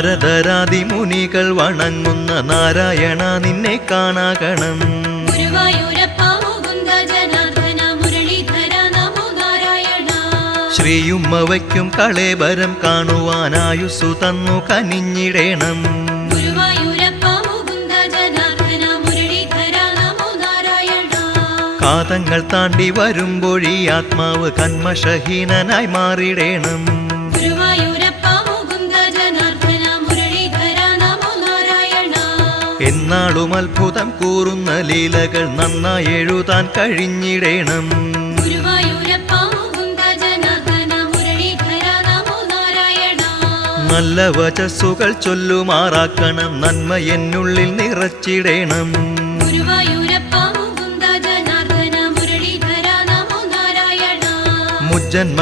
നാരദരാദി മുനികൾ വണങ്ങുന്ന നാരായണ നിന്നെ കാണാകണം. ശ്രീയുമ്മ വയ്ക്കും കളേബരം കാണുവാനായുസ്സു തന്നു കനിഞ്ഞിടേണം. കാതങ്ങൾ താണ്ടി വരുമ്പോഴീ ആത്മാവ് കന്മഷഹീനനായി മാറിടേണം. എന്നാളും അത്ഭുതം കൂറുന്ന ലീലകൾ നന്നായി എഴുതാൻ കഴിഞ്ഞിടേണം. നല്ല വചസ്സുകൾ ചൊല്ലുമാറാക്കണം, നന്മ എന്നുള്ളിൽ നിറച്ചിടേണം. മുജ്ജന്മ